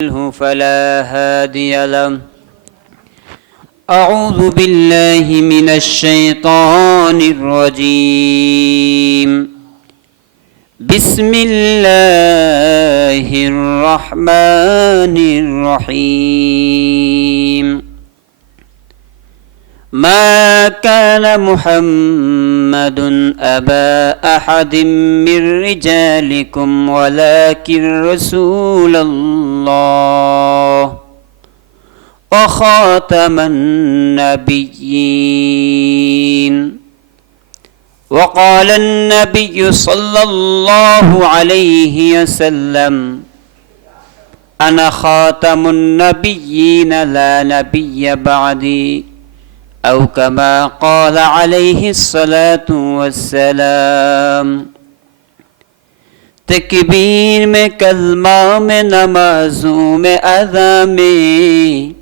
فلا هادي له. أعوذ بالله من الشيطان الرجيم. بسم الله الرحمن الرحيم. ما كان محمد أبا أحد من رجالكم ولكن رسول الله وخاتم النبيين. وقال النبي صلى الله عليه وسلم: أنا خاتم النبيين لا نبي بعدي، أو كما قال عليه الصلاة والسلام. तकबीर में कलमा में नमाजों में अज़ा में,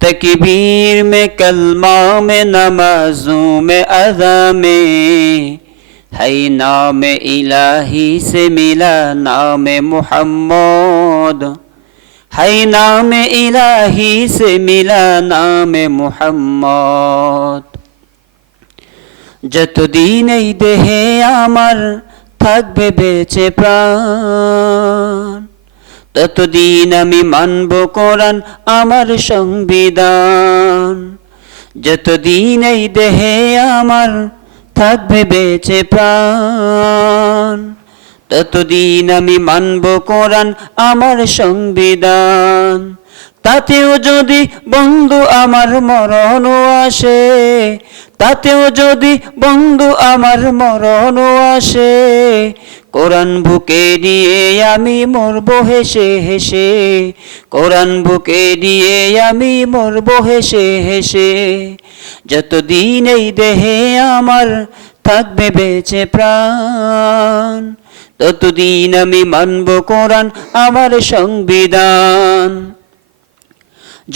तकबीर में कलमा में नमाजों में अज़ा में, है नाम इलाही से मिला नाम मुहम्मद, है नाम इलाही से मिला नाम मुहम्मद। যতদিন এই দেহে আমার থাকবে বেঁচে প্রাণ, ততদিন আমি মানব কোরআন আমার সংবিধান। যতদিন এই দেহে আমার থাকবে বেঁচে প্রাণ, ততদিন আমি মানব কোরআন আমার সংবিধান। তাতেও যদি বন্ধু আমার মরণও আসে, তাতেও যদি বন্ধু আমার মরণও আসে, কোরআন বুকে নিয়ে আমি মরব হেসে হেসে, কোরআন বুকে নিয়ে আমি মরব হেসে হেসে। যতদিন এই দেহে আমার থাকবে বেঁচে প্রাণ, ততদিন আমি মানব কোরআন আমার সংবিধান।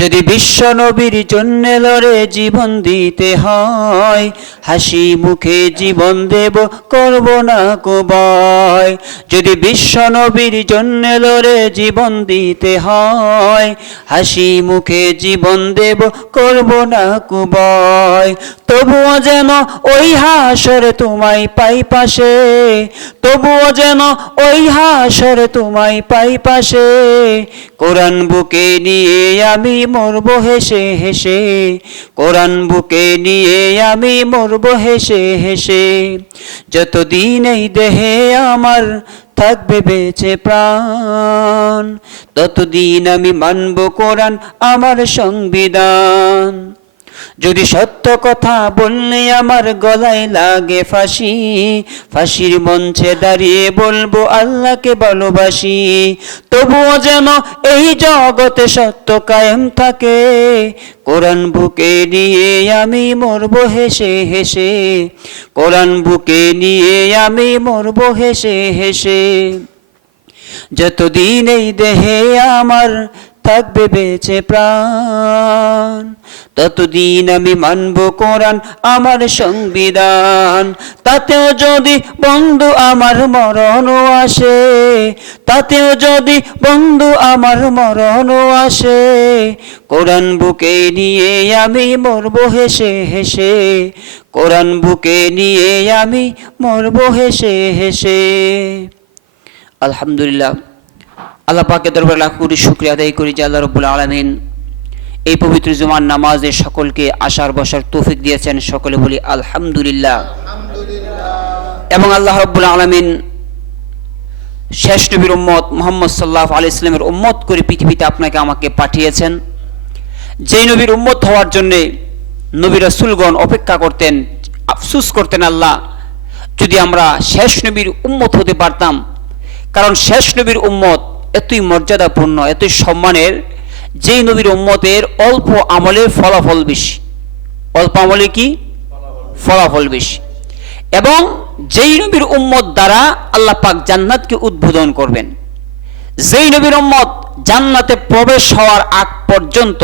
যদি বিশ্ব নবীর জন্য লড়ে জীবন দিতে হয়, হাসি মুখে জীবন দেব করব না কো ভয়। যদি বিশ্ব নবীর জন্য লড়ে জীবন দিতে হয়, হাসি মুখে জীবন দেব করব না কো ভয়। তবুও যেন ওই হাসরে তোমায় পাই পাশে, তবুও যেন ওই হাসরে তোমায় পাই পাশে, কোরআন বুকে নিয়ে আমি মরব হেসে হেসে, কোরআন বুকে নিয়ে আমি মরব হেসে হেসে। যতদিন এই দেহে আমার থাকবে বেঁচে প্রাণ, ততদিন আমি মানব কোরআন আমার সংবিধান। যদি সত্য কথা বললে আমার গলায় লাগে ফাঁসি, ফাঁসির মঞ্চে দাঁড়িয়ে বলবো আল্লাহকে ভালোবাসি। তবুও যেন এই জগতে সত্য কায়েম থাকে, কোরআন বুকে নিয়ে আমি মরব হেসে হেসে, কোরআন বুকে নিয়ে আমি মরব হেসে হেসে। যতদিন এই দেহে আমার থাকবে বেঁচে প্রাণ, ততদিন আমি মানব কোরআন আমার সংবিধান। তাতেও যদি বন্ধু আমার মরণও আসে, তাতেও যদি বন্ধু আমার মরণও আসে, কোরআন বুকে নিয়ে আমি মরব হেসে হেসে, কোরআন বুকে নিয়ে আমি মরব হেসে হেসে। আলহামদুলিল্লাহ, আল্লাহ পাকের দরবারে লাখ কোটি শুকরিয়া আদায় করি যে আল্লাহ রাব্বুল আলামিন এই পবিত্র জুমার নামাজে সকলকে আসার বসার তৌফিক দিয়েছেন। সকলে বলি আলহামদুলিল্লাহ। এবং আল্লাহ রাব্বুল আলামিন শেষ নবীর উম্মত মুহাম্মদ সাল্লাল্লাহু আলাইহি ওয়াসাল্লামের উম্মত করে পৃথিবীতে আপনাকে আমাকে পাঠিয়েছেন। যেই নবীর উম্মত হওয়ার জন্য নবী রাসূলগণ অপেক্ষা করতেন, আফসোস করতেন, আল্লাহ যদি আমরা শেষ নবীর উম্মত হতে পারতাম। কারণ শেষ নবীর উম্মত এতই মর্যাদাপূর্ণ, এতই সম্মানের, যেই নবীর উম্মতের অল্প আমলের ফলাফল বেশি, অল্প আমলে কি ফলাফল বেশি। এবং যেই নবীর উম্মত দ্বারা আল্লাহ পাক জান্নাতকে উদ্বোধন করবেন, যেই নবীর উম্মত জান্নাতে প্রবেশ হওয়ার আগ পর্যন্ত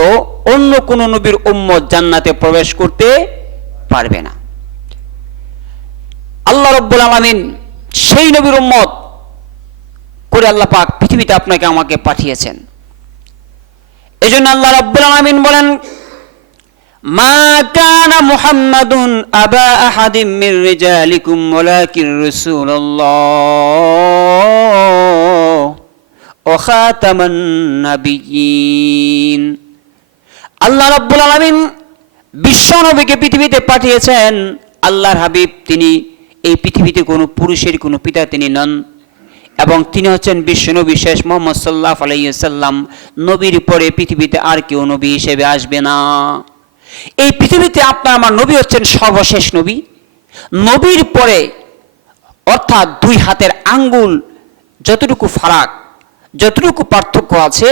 অন্য কোন নবীর উম্মত জান্নাতে প্রবেশ করতে পারবে না। আল্লাহ রাব্বুল আলামিন সেই নবীর উম্মত পরে আল্লাহ পাক পৃথিবীতে আপনাকে আমাকে পাঠিয়েছেন। এজন্য আল্লাহ রাব্বুল আলামিন বলেন, মা কানা মুহাম্মাদুন আবা আহাদিম মির রিজালিকুম ওয়ালাকিন রাসূলুল্লাহ ওয়া খাতামান নাবিয়্যিন। আল্লাহ রাব্বুল আলামিন বিশ্ব নবীকে পৃথিবীতে পাঠিয়েছেন। আল্লাহর হাবিব, তিনি এই পৃথিবীতে কোনো পুরুষের কোনো পিতা তিনি নন, এবং তিনি হচ্ছেন বিশ্বনবী শেষ মুহাম্মদ সাল্লাল্লাহু আলাইহি ওয়াসাল্লাম। নবীর পরে পৃথিবীতে আর কেউ নবী হিসেবে আসবে না। এই পৃথিবীতে আপনার আমার নবী হচ্ছেন সর্বশেষ নবী। নবীর পরে অর্থাৎ দুই হাতের আঙ্গুল যতটুকু ফারাক, যতটুকু পার্থক্য আছে,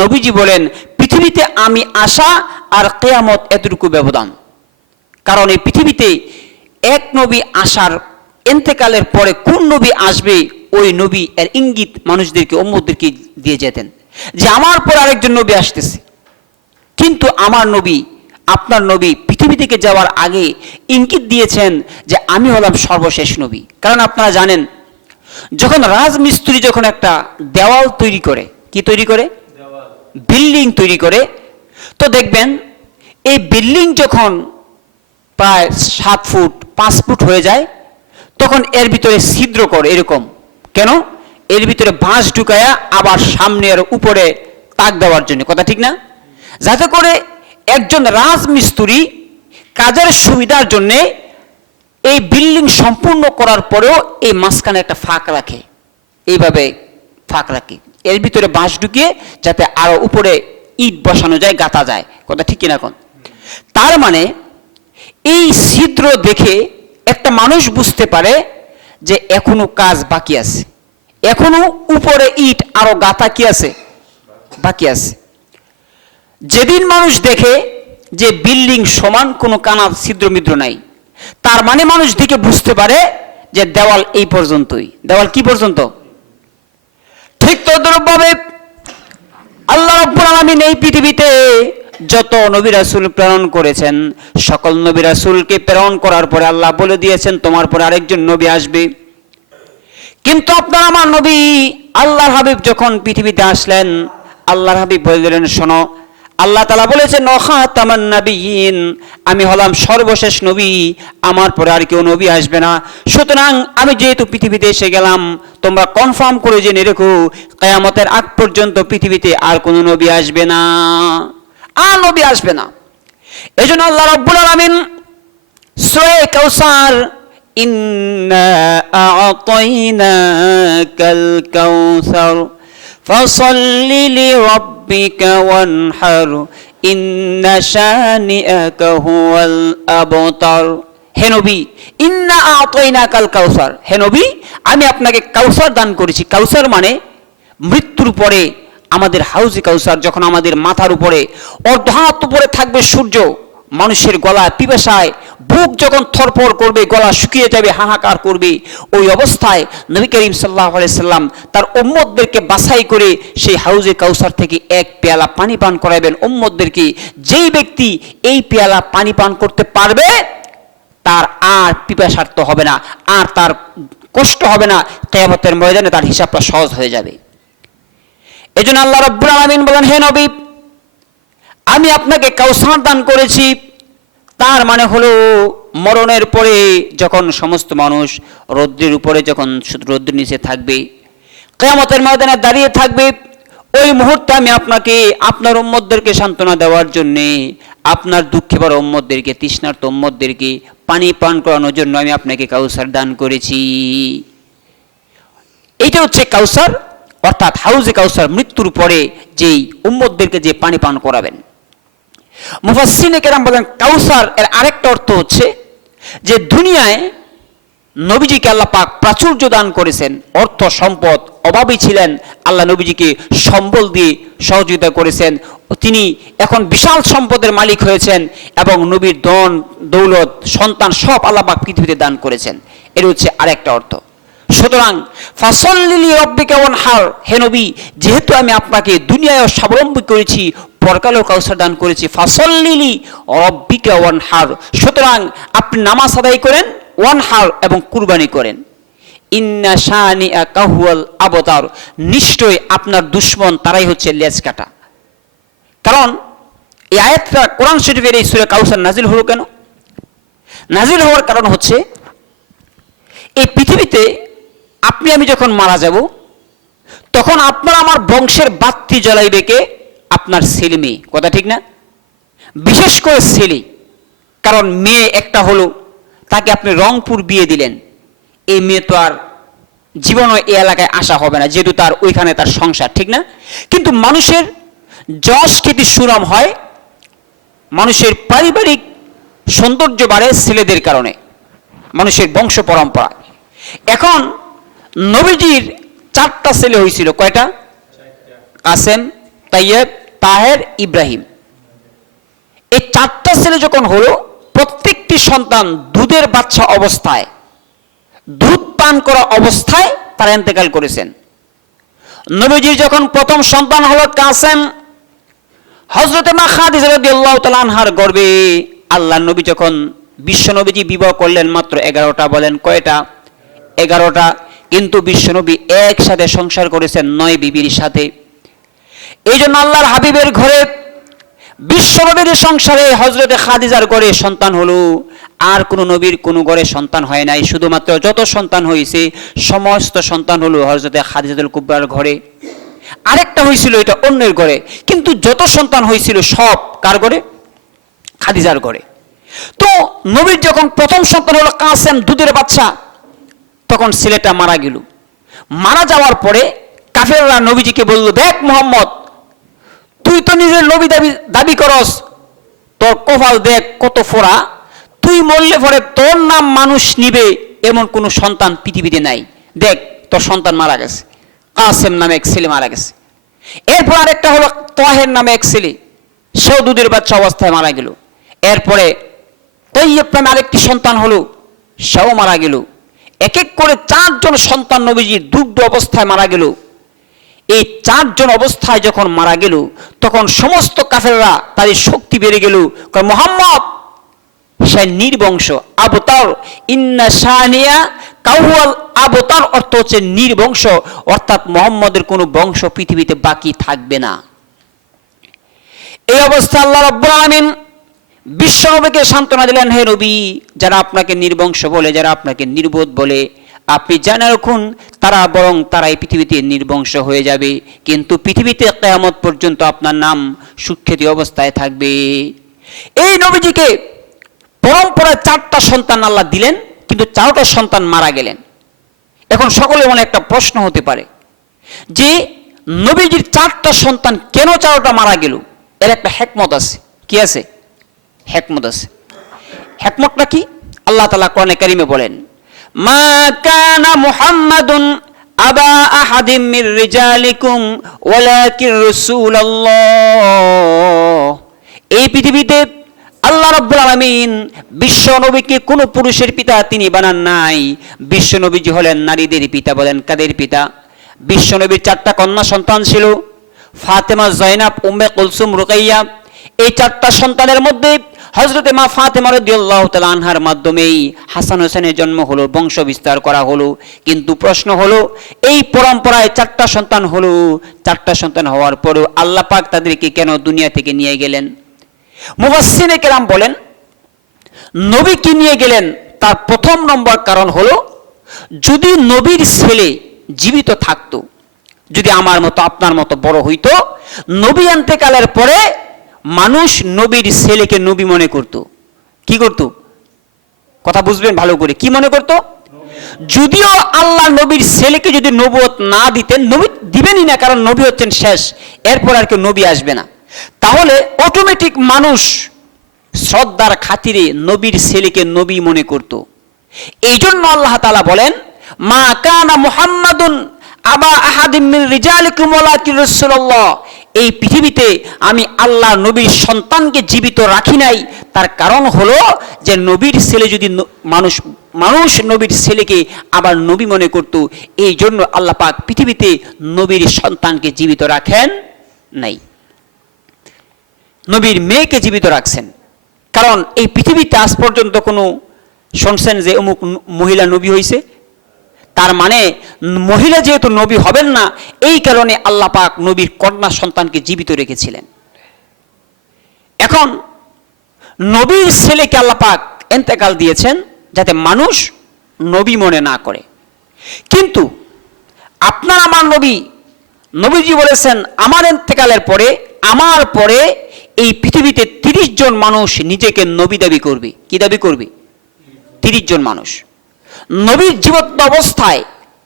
নবীজি বলেন পৃথিবীতে আমি আসা আর কিয়ামত এতটুকু ব্যবধান। কারণ এই পৃথিবীতে এক নবী আসার ইন্তেকালের পরে কোন নবী আসবে, ওই নবী এর ইঙ্গিত মানুষদেরকে, উম্মতদেরকে দিয়ে যেতেন যে আমার পর আরেকজন নবী আসতেছে। কিন্তু আমার নবী, আপনার নবী পৃথিবী থেকে যাওয়ার আগে ইঙ্গিত দিয়েছেন যে আমি হলাম সর্বশেষ নবী। কারণ আপনারা জানেন, যখন রাজমিস্ত্রি যখন একটা দেওয়াল তৈরি করে, কি তৈরি করে? বিল্ডিং তৈরি করে, তো দেখবেন এই বিল্ডিং যখন প্রায় 7 ফুট 5 ফুট হয়ে যায়, তখন এর ভিতরে ছিদ্র করে এরকম। কেন? এর ভিতরে বাঁশ ঢুকায়া আবার সামনে আর উপরে তাক দেওয়ার জন্য, কথা ঠিক না? যাতে করে একজন রাজমিস্ত্রি কাজের সুবিধার জন্য এই বিল্ডিং সম্পূর্ণ করার পরেও এই মাঝখানে একটা ফাঁক রাখে, এইভাবে ফাঁক রাখে, এর ভিতরে বাঁশ ঢুকিয়ে যাতে আরো উপরে ইট বসানো যায়, গাঁথা যায়, কথা ঠিক কিনা? এখন তার মানে এই ছিদ্র দেখে একটা মানুষ বুঝতে পারে যে এখনো কাজ বাকি আছে, এখনো উপরে ইট আরো গাঁথা কি আছে, বাকি আছে। যেদিন মানুষ দেখে যে বিল্ডিং সমান কোনো কানা ছিদ্র মিদ্র নাই, তার মানে মানুষ দেখে বুঝতে পারে যে দেওয়াল এই পর্যন্তই। দেওয়াল কি পর্যন্ত? ঠিক তদ্রূপভাবে আল্লাহ রাব্বুল আলামিন এই পৃথিবীতে যত নবী রাসূল প্রেরণ করেছেন, সকল নবী রাসূলকে প্রেরণ করার পরে আল্লাহ বলে দিয়েছেন তোমার পরে আরেকজন নবী আসবে। কিন্তু আপনার আমার নবী আল্লাহর হাবিব যখন পৃথিবীতে আসলেন, আল্লাহর হাবিব বলে দিলেন, শোনো, আল্লাহ তাআলা বলেছেন ওয়া খাতামান নাবিয়্যিন, আমি হলাম সর্বশেষ নবী, আমার পরে আর কেউ নবী আসবে না। সুতরাং আমি যেহেতু পৃথিবীতে এসে গেলাম, তোমরা কনফার্ম করে জেনে রেখো কিয়ামতের আগ পর্যন্ত পৃথিবীতে আর কোনো নবী আসবে না, আর নবী আসবে না। এজন্য আল্লাহ রাব্বুল আলামিন সূরা কাউসার, ইন্না আ'তাইনাকাল কাউসার ফাসাল্লি লিরাব্বিকা ওয়ানহার ইন্না শানিআকা হুয়াল আবতার। হে নবী, ইন্না আ'তাইনাকাল কাউসার, হে নবী আমি আপনাকে কাউসার দান করেছি। কাউসার মানে মৃত্যুর পরে আমাদের হাউজে কাউসার, যখন আমাদের মাথার উপরে অর্ধহাত উপরে থাকবে সূর্য, মানুষের গলা পিপাসায় বুক যখন থরফর করবে, গলা শুকিয়ে যাবে, হাহাকার করবে, ওই অবস্থায় নবী করিম সাল্লাল্লাহু আলাইহি সাল্লাম তার উম্মতদেরকে বাছাই করে সেই হাউজে কাউসার থেকে এক পেয়ালা পানি পান করাবেন উম্মতদেরকে। যেই ব্যক্তি এই পেয়ালা পানি পান করতে পারবে তার আর পিপাসার্ত হবে না, আর তার কষ্ট হবে না, কিয়ামতের ময়দানে তার হিসাবটা সহজ হয়ে যাবে। এজন্য আল্লাহ রাব্বুল আলামিন বলেন, হে নবী আমি আপনাকে কাউসার দান করেছি। তার মানে হলো মরণের পরে যখন সমস্ত মানুষ রৌদ্রের উপরে, যখন রৌদ্রের নিচে থাকবে, কিয়ামতের ময়দানে দাঁড়িয়ে থাকবে, ওই মুহূর্তে আমি আপনাকে আপনার উম্মতদেরকে সান্ত্বনা দেওয়ার জন্য, আপনার দুঃখে ভরা উম্মতদেরকে, তৃষ্ণার্ত উম্মতদেরকে পানি পান করানোর জন্য আমি আপনাকে কাউসার দান করেছি। এইটা হচ্ছে কাউসার, অর্থাৎ হাউজে কাউসার, মৃত্যুর পরে যেই উম্মতদেরকে যে পানি পান করাবেন। মুফাসসিরিনে কেরাম বলেন কাউসার এর আরেকটা অর্থ হচ্ছে যে দুনিয়ায় নবীজিকে আল্লাহ পাক প্রাচুর্য দান করেছেন, অর্থ সম্পদ অভাবী ছিলেন, আল্লাহ নবীজিকে সম্বল দিয়ে সহযোগিতা করেছেন, তিনি এখন বিশাল সম্পদের মালিক হয়েছেন, এবং নবীর ধন দৌলত সন্তান সব আল্লাহ পাক পৃথিবীতে দান করেছেন। এর হচ্ছে আরেকটা অর্থ। সুতরাং ফাসাল্লি লিরাব্বিকা ওয়ানহার, হে নবী যেহেতু আমি আপনাকে দুনিয়ায় স্বাবলম্বী করেছি, পরকালেও কাউসার দান করেছি, ফাসাল্লি লিরাব্বিকা ওয়ানহার, সুতরাং আপনি নামাজ আদায় করেন, ওয়ানহার এবং কুরবানি করেন। ইন্না শানিআকা হুয়াল আবতার, নিশ্চয় আপনার দুশমন তারাই হচ্ছে লেজ কাটা। কারণ এই আয়াতটা কোরআন শরীফের এই সূরা কাউসার নাজিল হলো কেন? নাজিল হওয়ার কারণ হচ্ছে এই পৃথিবীতে আপনি আমি যখন মারা যাব তখন আপনার আমার বংশের বাতি জ্বলাইবে কে? আপনার ছেলে মেয়ে। কথা ঠিক না? বিশেষ করে ছেলে, কারণ মেয়ে একটা হলো, তাকে আপনি রংপুর বিয়ে দিলেন, এই মেয়ে তো আর জীবনে এই এলাকায় আসা হবে না, যেহেতু তার ওইখানে তার সংসার, ঠিক না? কিন্তু মানুষের যশ খ্যাতি সুনাম হয়, মানুষের পারিবারিক সৌন্দর্য বাড়ে ছেলেদের কারণে, মানুষের বংশ পরম্পরা। এখন নবীজির 4টা ছেলে হয়েছিল। কয়টা? কাসেম, তাইয়েব, তাহের, ইব্রাহিম। এই 4টা ছেলে যখন হলো, প্রত্যেকটি সন্তান দুধের বাচ্চা অবস্থায়, দুধ পান করা অবস্থায় তারা ইন্তেকাল করেছেন। নবীজির যখন প্রথম সন্তান হলো কাসেম, হযরতে মা খাদিজা রাদিয়াল্লাহু তাআলা আনহার গর্ভে আল্লাহর নবী যখন বিশ্বনবীজি বিবাহ করলেন মাত্র 11টা। বলেন কয়টা? 11টা। কিন্তু বিশ্বনবী একসাথে সংসার করেছেন 9 বিবির সাথে। এই জন্য আল্লাহর হাবিবের ঘরে, বিশ্বনবীর সংসারে হযরতে খাদিজার ঘরে সন্তান হলো, আর কোন নবীর কোন ঘরে সন্তান হয় নাই। শুধুমাত্র যত সন্তান হয়েছে সমস্ত সন্তান হলো হযরতে খাদিজাতুল কুবরার ঘরে। আরেকটা হয়েছিল এটা অন্যের ঘরে, কিন্তু যত সন্তান হয়েছিল সব কার ঘরে? খাদিজার ঘরে। তো নবীর যখন প্রথম সন্তান হলো কাসেম, দুধের বাচ্চা, তখন ছেলেটা মারা গেল। মারা যাওয়ার পরে কাফেররা নবীজিকে বলল, দেখ মুহাম্মদ, তুই তো নিজের নবী দাবি করস, তোর কপাল দেখ কত ফোড়া, তুই মরলে পরে তোর নাম মানুষ নিবে এমন কোন সন্তান পৃথিবীতে নাই। দেখ তোর সন্তান মারা গেছে, কাসেম নামে এক ছেলে মারা গেছে। এরপর আরেকটা হলো তাহের নামে এক ছেলে, সেও দুধের বাচ্চা অবস্থায় মারা গেল। এরপরে তাইয়েব নামে আরেকটি সন্তান হলো, সেও মারা গেল। এক এক করে 4 জন সন্তান নবীজির দুগ্ধ অবস্থায় মারা গেল। এই 4 জন অবস্থায় যখন মারা গেল, তখন সমস্ত কাফেররা তাদের শক্তি বেড়ে গেল, মুহাম্মদ সে নির্বংশ, আবতার, ইন্না শানিআকা হুয়াল আবতার, অর্থ হচ্ছে নির্বংশ, অর্থাৎ মুহাম্মদের কোনো বংশ পৃথিবীতে বাকি থাকবে না। এই অবস্থা আল্লাহ রাব্বুল আলামিন বিশ্বনবীকে সান্ত্বনা দিলেন, হে নবী, যারা আপনাকে নির্বংশ বলে, যারা আপনাকে নির্বোধ বলে, আপনি জানা রাখুন তারা এই পৃথিবীতে নির্বংশ হয়ে যাবে, কিন্তু পৃথিবীতে কিয়ামত পর্যন্ত আপনার নাম সুখ্যাতি অবস্থায় থাকবে। এই নবীজিকে পরম্পরায় 4টা সন্তান আল্লাহ দিলেন, কিন্তু 4টা সন্তান মারা গেলেন। এখন সকলে মনে একটা প্রশ্ন হতে পারে যে নবীজির 4টা সন্তান কেন 4টা মারা গেল? এর একটা হিকমত আছে। কি আছে? হিকমত আছে। হিকমতটা কি? আল্লাহ তাআলা কোরআনে কারীমে বলেন, মা কানা মুহাম্মাদুন আবা আহাদিম মির রিজালিকুম ওয়ালাকিন রাসূলুল্লাহ। এই পৃথিবীতে আল্লাহ রাব্বুল আলামিন বিশ্ব নবীকে কোন পুরুষের পিতা তিনি বানান নাই। বিশ্ব নবীজি হলেন নারীদের পিতা। বলেন কাদের পিতা? বিশ্ব নবীর 4টা কন্যা সন্তান ছিল, ফাতেমা, জয়নাব, উম্মে কুলসুম, রুকাইয়া। এই 4টা সন্তানের মধ্যে হযরতে মা ফাতেমা রাদিয়াল্লাহু তাআলা আনহার মাধ্যমেই হাসান হোসেনের জন্ম হলো, বংশ বিস্তার করা হলো। কিন্তু প্রশ্ন হলো, এই পরম্পরায় 4টা সন্তান হলো, 4টা সন্তান হওয়ার পরেও আল্লাহ পাক তাদেরকে কেন দুনিয়া থেকে নিয়ে গেলেন? মুফাসসিরে কেরাম বলেন, নবীকে নিয়ে গেলেন তার প্রথম নম্বর কারণ হলো, যদি নবীর ছেলে জীবিত থাকতো, যদি আমার মতো আপনার মতো বড় হইতো, নবী ইন্তেকালের পরে মানুষ নবীর ছেলেকে নবী মনে করত। কি করত? কথা বুঝবেন ভালো করে, কি মনে করত? যদিও আল্লাহ নবীর ছেলেকে যদি নবুয়ত না দিতেন, নবী দিবেনই না, কারণ নবী হচ্ছেন শেষ, এরপর আর কেউ নবী আসবে না, তাহলে অটোমেটিক মানুষ শ্রদ্ধার খাতিরে নবীর ছেলেকে নবী মনে করত। এই জন্য আল্লাহ তাআলা বলেন, মা কানা মুহাম্মাদুন আবা আহাদিম মির রিজালিকুম ওয়ালাকিন রাসূলুল্লাহ। এই পৃথিবীতে আমি আল্লাহ নবীর সন্তানকে জীবিত রাখি নাই, তার কারণ হলো যে নবীর ছেলে যদি মানুষ নবীর ছেলেকে আবার নবী মনে করত, এই জন্য আল্লাহ পাক পৃথিবীতে নবীর সন্তানকে জীবিত রাখেন নাই, নবীর মেয়েকে জীবিত রাখছেন। কারণ এই পৃথিবীতে আজ পর্যন্ত কোনো শুনছেন যে অমুক মহিলা নবী হয়েছে? তার মানে মহিলা যেহেতু নবী হবেন না, এই কারণে আল্লাহ পাক নবীর কন্যা সন্তানকে জীবিত রেখেছিলেন। এখন নবীর ছেলেকে আল্লাহ পাক ইন্তেকাল দিয়েছেন যাতে মানুষ নবী মনে না করে। কিন্তু আপনার আমার নবীজি বলেছেন, আমার ইন্তেকালের পরে, আমার পরে এই পৃথিবীতে 30 জন মানুষ নিজেকে নবী দাবি করবে। কি দাবি করবে? 30 জন মানুষ। নবীর জীবত অবস্থায়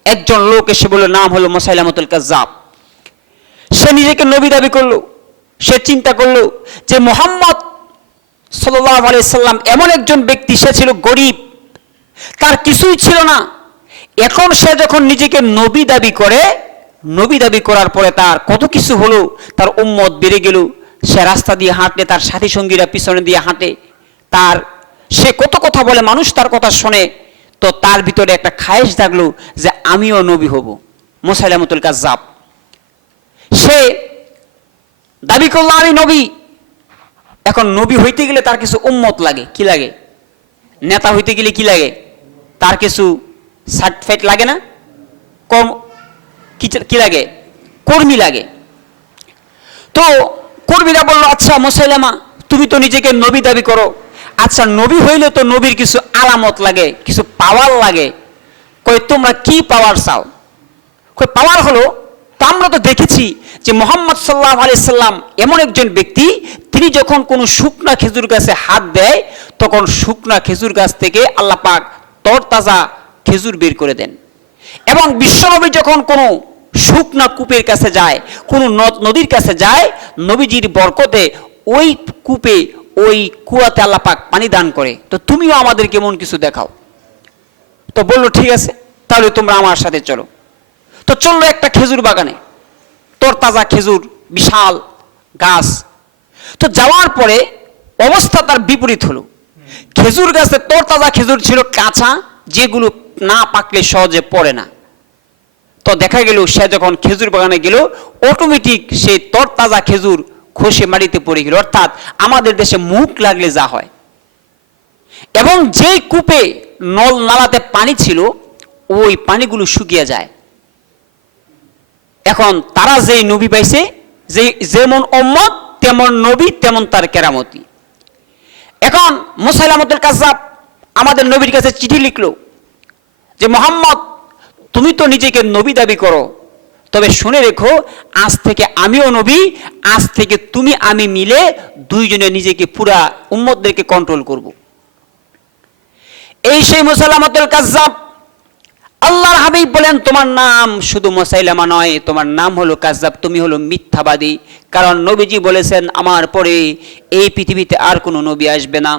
একজন লোক এসে বলল, নাম হলো মুসাইলামাতুল কাজ্জাব। সে নিজেকে নবী দাবি করলো। সে চিন্তা করলো যে মুহাম্মদ সাল্লাল্লাহু আলাইহি সাল্লাম এমন একজন ব্যক্তি, সে ছিল গরিব, তার কিছুই ছিল না। এখন সে যখন নিজেকে নবী দাবি করে, নবী দাবি করার পরে তার কত কিছু হলো, তার উম্মত বেড়ে গেল, সে রাস্তা দিয়ে হাঁটলে তার সাথী সঙ্গীরা পিছনে দিয়ে হাঁটে, সে কত কথা বলে, মানুষ তার কথা শোনে। তো তার ভিতরে একটা খায়েশ জাগলো যে আমিও নবী হব। মুসাইলামাতুল কাজ্জাব সে দাবি করলো আমি নবী। এখন নবী হইতে গেলে তার কিছু উম্মত লাগে। কি লাগে? নেতা হইতে গেলে কি লাগে? তার কিছু সার্টিফিকেট লাগে না? কি লাগে? কর্মী লাগে। তো কর্মীরা বললো, আচ্ছা মুসাইলামা, তুমি তো নিজেকে নবী দাবি করো, আচ্ছা নবী হইলে তো নবীর কিছু আলামত লাগে, কিছু পাওয়ার লাগে। কই তোমরা কি পাওয়ার চাও? কই পাওয়ার হলো, তা আমরা তো দেখেছি যে মুহাম্মদ সাল্লাল্লাহু আলাইহি সাল্লাম এমন একজন ব্যক্তি, তিনি যখন কোনো শুকনা খেজুর গাছে হাত দেয়, তখন শুকনা খেজুর গাছ থেকে আল্লাহ পাক তরতাজা খেজুর বের করে দেন। এবং বিশ্বনবী যখন কোনো শুকনা কূপের কাছে যায়, কোনো নদীর কাছে যায়, নবীজির বরকতে ওই কূপে, ওই কুয়াতে আল্লাহ পাক পানি দান করে। তো তুমিও আমাদের কেমন কিছু দেখাও। তো বললো ঠিক আছে, তাহলে তোমরা আমার সাথে চলো। তো চললো একটা খেজুর বাগানে, তরতাজা খেজুর, বিশাল গাছ। তো যাওয়ার পরে অবস্থা তার বিপরীত হলো। খেজুর গাছে তরতাজা খেজুর ছিল কাঁচা, যেগুলো না পাকলে সহজে পড়ে না। তো দেখা গেল সে যখন খেজুর বাগানে গেল, অটোমেটিক সেই তরতাজা খেজুর খসে মাটিতে পড়ে গেল। অর্থাৎ আমাদের দেশে মুখ লাগলে যা হয়। এবং যেই কূপে নল নালাতে পানি ছিল, ওই পানিগুলো শুকিয়ে যায়। এখন তারা যেই নবী পাইছে, যেমন উম্মত তেমন নবী, তেমন তার কেরামতি। এখন মুসাইলামাতুল কাজ্জাব আমাদের নবীর কাছে চিঠি লিখলো যে মুহাম্মদ, তুমি তো নিজেকে নবী দাবি করো, তবে শুনে রেখো, আজ থেকে আমিও নবী, আজ থেকে তুমি আমি মিলে দুইজনে নিজেকে পুরা উম্মতদেরকে কন্ট্রোল করব। এই সেই মুসাইলামাতুল কাজ্জাব। আল্লাহর হাবিব বলেন, তোমার নাম শুধু মুসাইলামা নয়, তোমার নাম হলো কাজ্জাব, তুমি হলো মিথ্যাবাদী। কারণ নবীজি বলেছেন, আমার পরে এই পৃথিবীতে আর কোনো নবী আসবে না।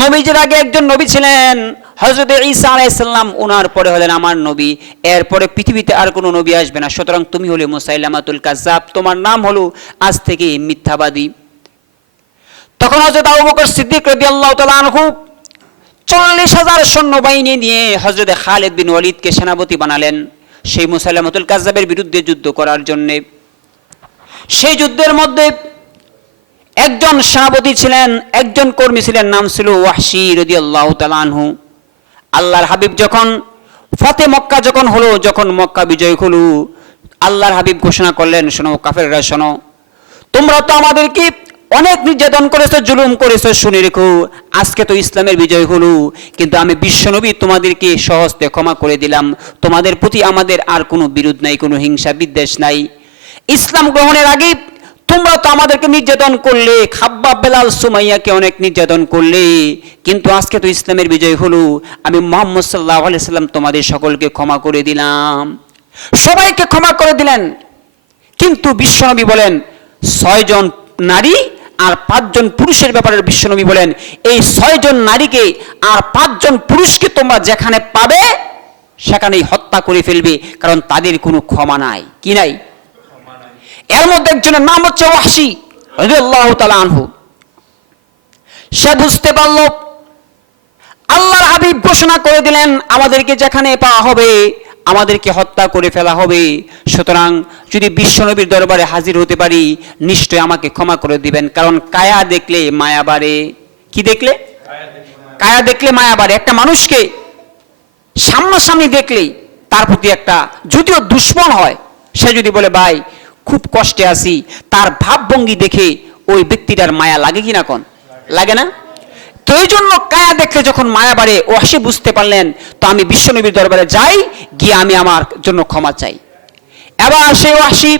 নবীজির আগে একজন নবী ছিলেন হযরত ঈসা আলাইহিস সালাম, ওনার পরে হলেন আমার নবী। এরপরে পৃথিবীতে আর কোনো নবী আসবে না। সুতরাং তুমি হলে মুসাইলামাতুল কাজ্জাব, তোমার নাম হলো আজ থেকে মিথ্যাবাদী। তখন হযরত আবু বকর সিদ্দিক রাদিয়াল্লাহু তাআলা আনহু 40,000 সৈন্যবাহিনী নিয়ে হযরত খালিদ বিন ওয়ালিদকে সেনাপতি বানালেন সেই মুসাইলামাতুল কাজ্জাবের বিরুদ্ধে যুদ্ধ করার জন্য। সেই যুদ্ধের মধ্যে একজন সেনাপতি ছিলেন, একজন কর্মী ছিলেন, নাম ছিল ওয়াহশী রাদিয়াল্লাহু তাআলা আনহু। আল্লাহর হাবিব যখন ফতে মক্কা যখন হলো, যখন মক্কা বিজয় হলো, আল্লাহর হাবিব ঘোষণা করলেন, শোনো কাফেররা শোনো, তোমরা তো আমাদেরকে অনেক নির্যাতন করেছো, জুলুম করেছো, শুনে রেখো, আজকে তো ইসলামের বিজয় হলো, কিন্তু আমি বিশ্বনবী তোমাদেরকে সহজে ক্ষমা করে দিলাম। তোমাদের প্রতি আমাদের আর কোনো বিরোধ নাই, কোনো হিংসা বিদ্বেষ নাই। ইসলাম গ্রহণের আগে তোমরা তো আমাদেরকে নির্যাতন করলে, খাব্বাব, বেলাল, সুমাইয়াকে অনেক নির্যাতন করলে, কিন্তু আজকে তো ইসলামের বিজয় হলো, আমি মুহাম্মদ সাল্লাল্লাহু আলাইহি সাল্লাম তোমাদের সকলকে ক্ষমা করে দিলাম। সবাইকে ক্ষমা করে দিলেন। কিন্তু বিশ্বনবী বলেন 6 জন নারী আর 5 জন পুরুষের ব্যাপারে বিশ্বনবী বলেন, এই 6 জন নারীকে আর 5 জন পুরুষকে তোমরা যেখানে পাবে সেখানেই হত্যা করে ফেলবে, কারণ তাদের কোনো ক্ষমা নাই। কি নাই? এর মধ্যে একজনের নাম হচ্ছে ওয়াহশী রাদিয়াল্লাহু তাআলা আনহু। সে বুঝতে পারল, আল্লাহর হাবিব ঘোষণা করে দিলেন, আমাদেরকে যেখানে পাওয়া হবে আমাদেরকে হত্যা করে ফেলা হবে। সুতরাং যদি বিশ্বনবীর দরবারে হাজির হতে পারি, নিশ্চয় আমাকে ক্ষমা করে দিবেন, কারণ কায়া দেখলে মায়া বাড়ে। কি দেখলে? কায়া দেখলে মায়া বাড়ে। একটা মানুষকে সামনাসামনি দেখলেই তার প্রতি একটা যদিও দুশ্মন হয়, সে যদি বলে ভাই খুব কষ্টে আছি, তার ভাবভঙ্গি দেখে ওই ব্যক্তিটার মায়া লাগে কিনা? কোন লাগে না? তো এই জন্য কায়া দেখলে যখন মায়া বাড়ে, ওয়াসি বুঝতে পারলেন তো আমি বিশ্বনবীর দরবারে যাই, গিয়ে আমি আমার জন্য ক্ষমা চাই। এবার সেই ওয়াসি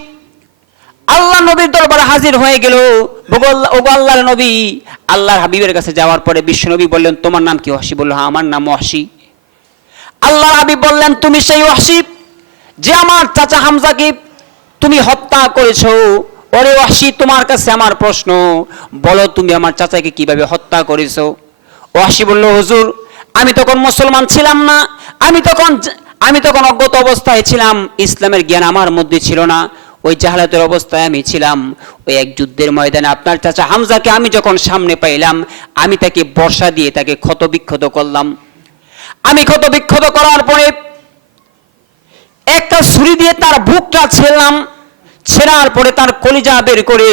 আল্লাহ নবীর দরবারে হাজির হয়ে গেল। ওগো আল্লাহর নবী, আল্লাহর হাবিবের কাছে যাওয়ার পরে বিশ্বনবী বললেন তোমার নাম কি? ওয়াসি বলল হ্যাঁ আমার নাম ওয়াসি। আল্লাহর হাবিব বললেন তুমি সেই ওয়াসি যে আমার চাচা হামজাকে তুমি হত্যা করেছো? ওরে ওয়াসি, তোমার কাছে আমার প্রশ্ন, বলো তুমি আমার চাচাকে কিভাবে হত্যা করেছো? ওয়াসি বলল হুজুর আমি তখন মুসলমান ছিলাম না, আমি তখন অজ্ঞত অবস্থায় ছিলাম, ইসলামের জ্ঞান আমার মধ্যে ছিল না, ওই জাহালাতের অবস্থায় আমি ছিলাম। ওই এক যুদ্ধের ময়দানে আপনার চাচা হামজাকে আমি যখন সামনে পাইলাম, আমি তাকে বর্ষা দিয়ে তাকে ক্ষতবিক্ষত করলাম। আমি ক্ষতবিক্ষত করার পরে একটা ছুরি দিয়ে তার বুকটা ছেড়লাম, ছেড়ার পরে তার কলিজা বের করে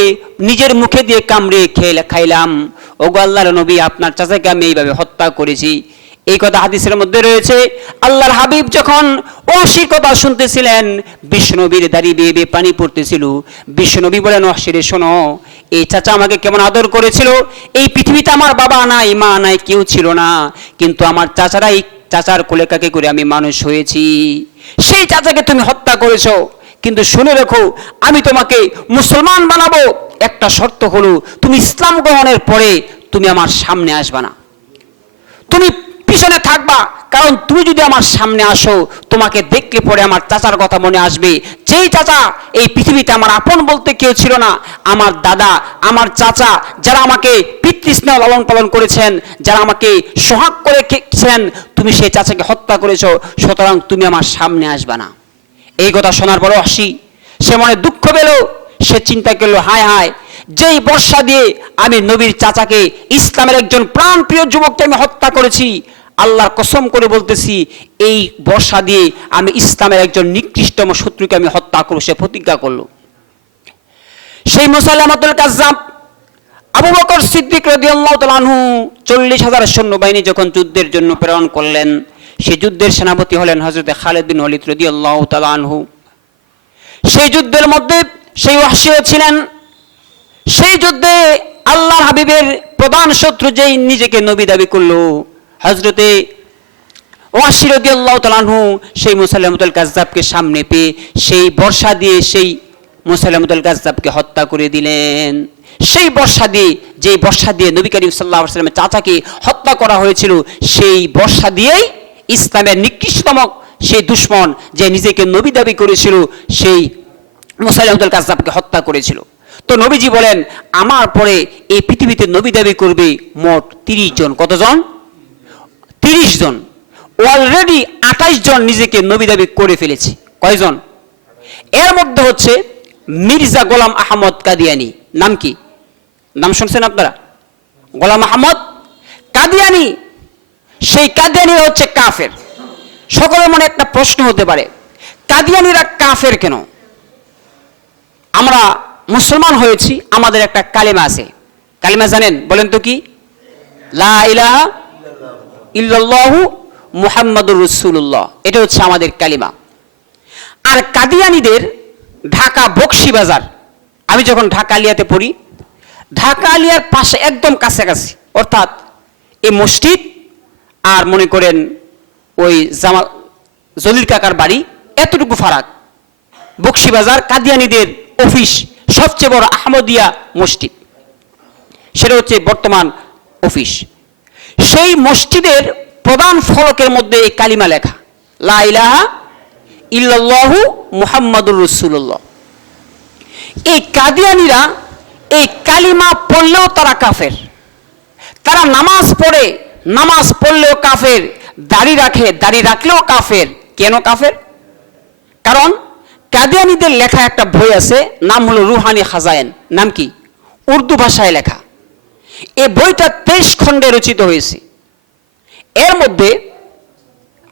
নিজের মুখে দিয়ে কামড়ে খাইলাম। ওগো আল্লাহর নবী, আপনার চাচাকে আমি এইভাবে হত্যা করেছি। এই কথা হাদিসের মধ্যে রয়েছে। আল্লাহর হাবিব যখন ওয়াসির কথা শুনতেছিলেন, বিশ্বনবীর দাঁড়িয়ে বেয়ে বেয়ে পানি পড়তেছিল। বিশ্বনবী বলেন ওয়াসিরে শোনো, এই চাচা আমাকে কেমন আদর করেছিল। এই পৃথিবীতে আমার বাবা নাই, মা নাই, কেউ ছিল না, কিন্তু আমার চাচারাই, চাচার কোলে কাকে করে আমি মানুষ হয়েছি। সেই চাচাকে তুমি হত্যা করেছো, কিন্তু শুনে রেখো আমি তোমাকে মুসলমান বানাবো, একটা শর্ত হলো তুমি ইসলাম গ্রহণের পরে তুমি আমার সামনে আসবা না, তুমি পিছনে থাকবা। কারণ তুমি যদি আমার সামনে আসো, তোমাকে দেখলে পরে আমার চাচার কথা মনে আসবে, যেই চাচা এই পৃথিবীতে আমার আপন বলতে কেউ ছিল না। আমার দাদা, আমার চাচা, যারা আমাকে পিতৃস্নেহ লালন পালন করেছেন, যারা আমাকে সোহাগ করে রেখেছেন, তুমি সেই চাচাকে হত্যা করেছো, সুতরাং তুমি আমার সামনে আসবা না। এই কথা শোনার পরে ওয়াসি সে মনে দুঃখ পেল। সে চিন্তা করলো হায় হায়, যেই বর্ষা দিয়ে আমি নবীর চাচাকে, ইসলামের একজন প্রাণপ্রিয় যুবককে আমি হত্যা করেছি, আল্লাহর কসম করে বলতেছি এই বর্ষা দিয়ে আমি ইসলামের একজন নিকৃষ্টতম শত্রুকে আমি হত্যা করব। সে প্রতিজ্ঞা করলো। সেই মুসাইলামাতুল কাজ্জাব আবু বকর সিদ্দিক রাদিয়াল্লাহু তাআলা আনহু 40,000 সৈন্যবাহিনী যখন যুদ্ধের জন্য প্রেরণ করলেন, সেই যুদ্ধের সেনাপতি হলেন হযরত খালিদ বিন ওয়ালিদ রাদিয়াল্লাহু তাআলা আনহু। সেই যুদ্ধের মধ্যে সেই ওয়াসিও ছিলেন। সেই যুদ্ধে আল্লাহর হাবিবের প্রধান শত্রু যেই নিজেকে নবী দাবি করলো, হযরতে ওয়াসি রাদিয়াল্লাহু তাআলা আনহু সেই মুসাইলামাতুল কাজ্জাবকে সামনে পেয়ে সেই বর্ষা দিয়ে সেই মুসাইলামাতুল কাজ্জাবকে হত্যা করে দিলেন। সেই বর্ষা দিয়ে, যেই বর্ষা দিয়ে নবী করিম সাল্লাল্লাহু আলাইহি ওয়াসাল্লামের চাচাকে হত্যা করা হয়েছিল, সেই বর্ষা দিয়েই ইসলামের নিকৃষ্টতম সেই দুশমন যে নিজেকে নবী দাবি করেছিল, সেই মুসাইলামাতুল কাজ্জাবকে হত্যা করেছিল। তো নবীজি বলেন আমার পরে এই পৃথিবীতে নবী দাবি করবে মোট 30 জন। কতজন? 30 জন। অলরেডি 28 জন নিজেকে নবী দাবি করে ফেলেছে। কয়জন? এর মধ্যে হচ্ছে মির্জা গোলাম আহমদ কাদিয়ানি। নাম কি? নাম শুনছেন আপনারা? গোলাম আহমদ কাদিয়ানি। সেই কাদিয়ানিরা হচ্ছে কাফের। সকলের মনে একটা প্রশ্ন হতে পারে, কাদিয়ানিরা কাফের কেন? আমরা মুসলমান হয়েছি, আমাদের একটা কালেমা আছে। কালেমা জানেন? বলেন তো কি? লা ইলাহা ইল্লাল্লাহু মুহাম্মাদুর রাসূলুল্লাহ। এটা হচ্ছে আমাদের কালেমা। আর কাদিয়ানীদের ঢাকা বকশীবাজার, আমি যখন ঢাকা আলিয়াতে পড়ি, ঢাকা আলিয়ার পাশে একদম কাছাকাছি, অর্থাৎ এই মসজিদ আর মনে করেন ওই জামাল জলিল কাকার বাড়ি, এতটুকু ফারাক। বকশীবাজার কাদিয়ানীদের অফিস, সবচেয়ে বড় আহমদিয়া মসজিদ, সেটা হচ্ছে বর্তমান অফিস। সেই মসজিদের প্রধান ফলকের মধ্যে এই কালিমা লেখা, লা ইলাহা ইল্লাল্লাহু মুহাম্মাদুর রাসূলুল্লাহ। এই কাদিয়ানীরা এই কালিমা পড়লেও তারা কাফের। তারা নামাজ পড়ে, নামাজ পড়লেও কাফের, দাড়ি রাখে, দাড়ি রাখলেও কাফের। কেন কাফের? কারণ কাদিয়ানীদের লেখা একটা বই আছে, নাম হলো রুহানি খাজায়েন। নাম কি? উর্দু ভাষায় লেখা। এই বইটা 23 খণ্ডে রচিত হয়েছে। এর মধ্যে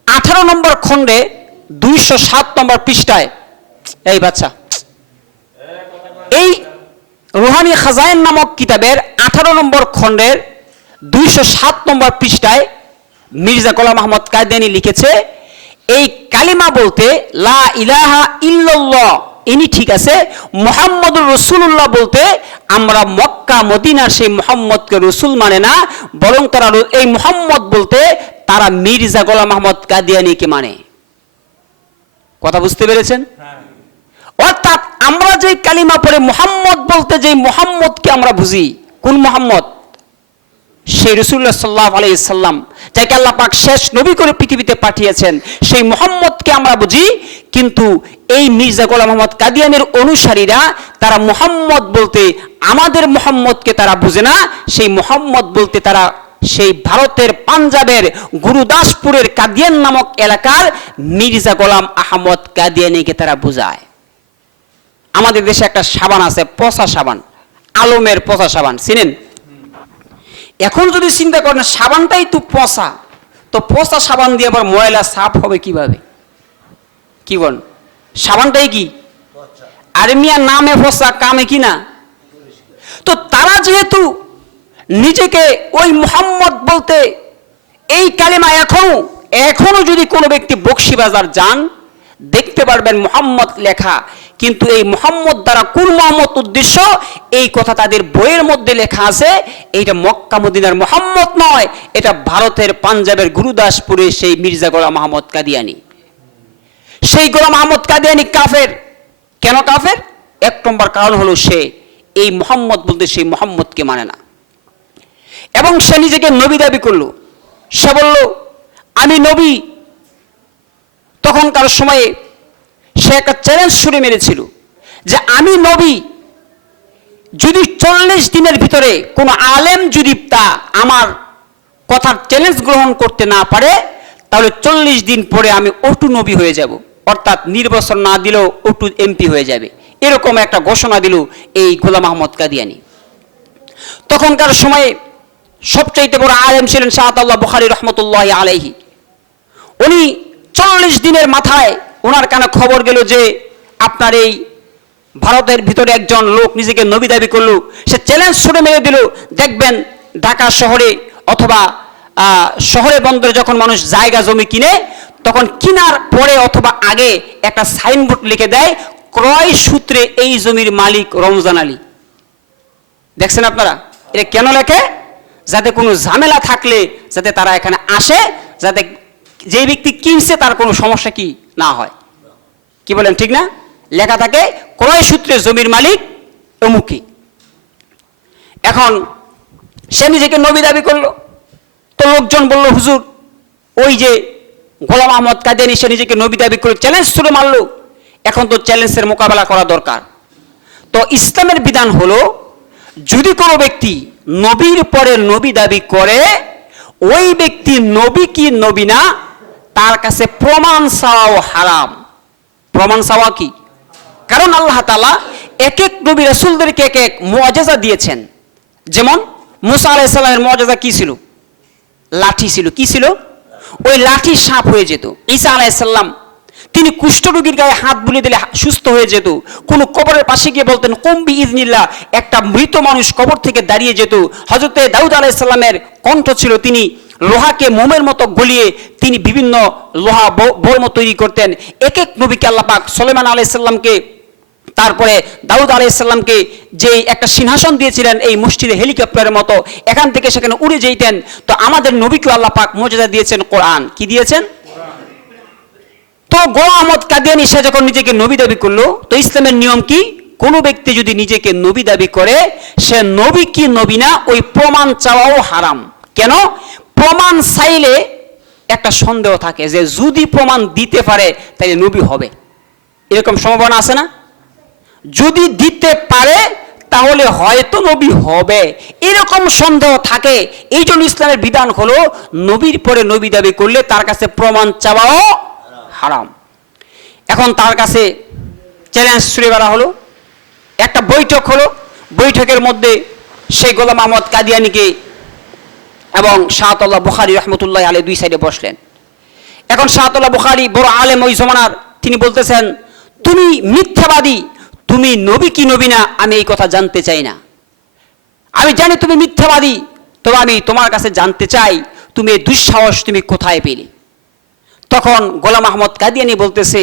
18 নম্বর খণ্ডে 207 নম্বর পৃষ্ঠায়, এই বাচ্চা, এই রুহানি খাজায়েন নামক কিতাবের 18 নম্বর খণ্ডের 207 নম্বর পৃষ্ঠায় মির্জা গোলাম আহমদ কাদিয়ানী লিখেছে, এই কালিমা বলতে লা ইলাহা ইল্লাল্লাহ ইনি ঠিক আছে, মুহাম্মদুর রাসূলুল্লাহ বলতে আমরা মক্কা মদিনার সেই মুহাম্মদকে রাসূল মানে না, বরং তারা এই মুহাম্মদ বলতে তারা মির্জা গোলাম আহমদ কাদিয়ানীকে মানে। কথা বুঝতে পেরেছেন? অর্থাৎ আমরা যে কালিমা পড়ে মুহাম্মদ বলতে যে মুহাম্মদকে আমরা বুঝি, কোন মুহাম্মদ? সেই রাসূলুল্লাহ সাল্লাল্লাহু আলাইহি সাল্লাম, যাকে আল্লাহ পাক শেষ নবী করে পৃথিবীতে পাঠিয়েছেন, সেই মুহাম্মদকে আমরা বুঝি। কিন্তু এই মির্জা গোলাম আহমদ কাদিয়ানীর অনুসারীরা তারা মুহাম্মদ বলতে আমাদের মুহাম্মদকে তারা বুঝে না, সেই মুহাম্মদ বলতে তারা সেই ভারতের পাঞ্জাবের গুরুদাসপুরের কাদিয়ান নামক এলাকার মির্জা গোলাম আহমদ কাদিয়ানীকে তারা বুঝায়। আমাদের দেশে একটা সাবান আছে, পচা সাবান, আলমের পচা সাবান, চিনেন? এখন যদি চিন্তা করেন সাবানটাই তো পচা, তো পচা সাবান দিয়ে আবার ময়লা সাফ হবে কিভাবে? কি বল, সাবানটাই কি? আরে মিয়া নামে পচা, কামে কি না? তো তারা যেহেতু নিজেকে ওই মুহাম্মদ বলতে এই কালিমা এখনো যদি কোনো ব্যক্তি বকশীবাজার যান দেখতে পারবেন মুহাম্মদ লেখা, কিন্তু এই মুহাম্মদ দ্বারা কোন মুহাম্মদ উদ্দেশ্য এই কথা তাদের বইয়ের মধ্যে লেখা আছে। এইটা মক্কা মদিনার মুহাম্মদ নয়, এটা ভারতের পাঞ্জাবের গুরুদাসপুরে সেই মির্জা গোলাম আহমদ কাদিয়ানী। সেই গোলাম আহমদ কাদিয়ানী কাফের। কেন কাফের? এক নম্বর কারণ হলো সে এই মুহাম্মদ বলতে সেই মুহাম্মদকে মানে না, এবং সে নিজেকে নবী দাবি করলো। সে বলল আমি নবী। তখনকার সময়ে সে একটা চ্যালেঞ্জ ছুড়ে মেরেছিল যে আমি নবী, যদি 40 দিনের ভিতরে কোনো আলেম যদি তা আমার কথার চ্যালেঞ্জ গ্রহণ করতে না পারে, তাহলে 40 দিন পরে আমি অটু নবী হয়ে যাব, অর্থাৎ নির্বাচন না দিলেও অটু এমপি হয়ে যাবে। এরকম একটা ঘোষণা দিল এই গোলাম আহমদ কাদিয়ানী। তখনকার সময়ে সবচাইতে বড় আলেম ছিলেন শাহাদাত বুখারী রহমতুল্লাহি আলাইহি। উনি 40 দিনের মাথায় ওনার কানে খবর গেল যে আপনার এই ভারতের ভিতরে একজন লোক নিজেকে নবী দাবি করলো। সে চ্যালেঞ্জ ছুড়ে মেরে দিল, দেখবেন ঢাকা শহরে অথবা শহরে বন্দরে যখন মানুষ জায়গা জমি কিনে, তখন কিনার পরে অথবা আগে একটা সাইনবোর্ড লিখে দেয়, ক্রয় সূত্রে এই জমির মালিক রমজান আলী। দেখছেন আপনারা? এটা কেন লেখে? যাতে কোনো ঝামেলা থাকলে যাতে তারা এখানে আসে, যাতে যে ব্যক্তি কিনছে তার কোনো সমস্যা কি না হয়। কি বলেন, ঠিক না? লেখা থাকে ক্রয় সূত্রে জমির মালিক অমুকি। এখন সে নিজেকে নবী দাবি করলো, তো লোকজন বলল হুজুর ওই যে গোলাম আহমদ কাদিয়ানী সে নিজেকে নবী দাবি করে চ্যালেঞ্জ ছুড়ে মারলো, এখন তো চ্যালেঞ্জের মোকাবেলা করা দরকার। তো ইসলামের বিধান হলো যদি কোনো ব্যক্তি নবীর পরে নবী দাবি করে, ওই ব্যক্তি নবী কি নবী না তার কাছে প্রমাণ চাওয়াও হারাম। প্রমাণ চাওয়া কি? কারণ আল্লাহ তাআলা এক এক নবী রাসূলদেরকে এক এক মুআজিজা দিয়েছেন। যেমন মুসা আলাইহিস সালামের মুআজিজা কি ছিল? লাঠি ছিল। কি ছিল? ওই লাঠি সাপ হয়ে যেত। ঈসা আলাইহিস সালাম তিনি কুষ্ঠরোগীর গায়ে হাত বুলিয়ে দিলে সুস্থ হয়ে যেত। কোন কবরের পাশে গিয়ে বলতেন কুম বিইজনিল্লাহ, একটা মৃত মানুষ কবর থেকে দাঁড়িয়ে যেত। হযরতে দাউদ আলাইহিস সালামের কণ্ঠ ছিল, তিনি লোহাকে মোমের মতো গলিয়ে তিনি বিভিন্ন লোহা বর্ম তৈরি করতেন। এক এক নবীকে আল্লাহ পাক সুলাইমান আলাইহিস সালামকে, তারপরে দাউদ আলাইহিস সালামকে যে একটা সিংহাসন দিয়েছিলেন এই মসজিদে হেলিকপ্টারের মতো, এখান থেকে সেখানে উড়ে যেতেন। তো আমাদের নবীকে আল্লাহ পাক মুজিজা দিয়েছেন কোরআন। কি দিয়েছেন? তো গোলাম আহমদ কাদিয়ানী সে যখন নিজেকে নবী দাবি করলো, তো ইসলামের নিয়ম কি? কোনো ব্যক্তি যদি নিজেকে নবী দাবি করে সে নবী কি নবী না ওই প্রমাণ চাওয়াও হারাম। কেন? প্রমাণ চাইলে একটা সন্দেহ থাকে যে যদি প্রমাণ দিতে পারে তাহলে নবী হবে, এরকম সম্ভাবনা আছে না? যদি দিতে পারে তাহলে হয়তো নবী হবে, এরকম সন্দেহ থাকে। এই জন্য ইসলামের বিধান হলো নবীর পরে নবী দাবি করলে তার কাছে প্রমাণ চাওয়াও হারাম। এখন তার কাছে চ্যালেঞ্জ ছুড়ে বেড়া হলো, একটা বৈঠক হলো। বৈঠকের মধ্যে সেই গোলাম আহমদ কাদিয়ানীকে এবং শাহাদাত বুখারী রহমতুল্লাহ আলাইহি দুই সাইডে বসলেন। এখন শাহাদাত বুখারী বড় আলেম ওই জমানার, তিনি বলতেছেন তুমি মিথ্যাবাদী, তুমি নবী কি নবী না আমি এই কথা জানতে চাই না। আমি জানি তুমি মিথ্যাবাদী, তবে আমি তোমার কাছে জানতে চাই তুমি এই দুঃসাহস তুমি কোথায় পেলে। তখন গোলাম আহমদ কাদিয়ানী বলতেছে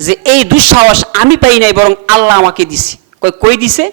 যে এই দুঃসাহস আমি পাই নাই, বরং আল্লাহ আমাকে দিছে। কই দিছে?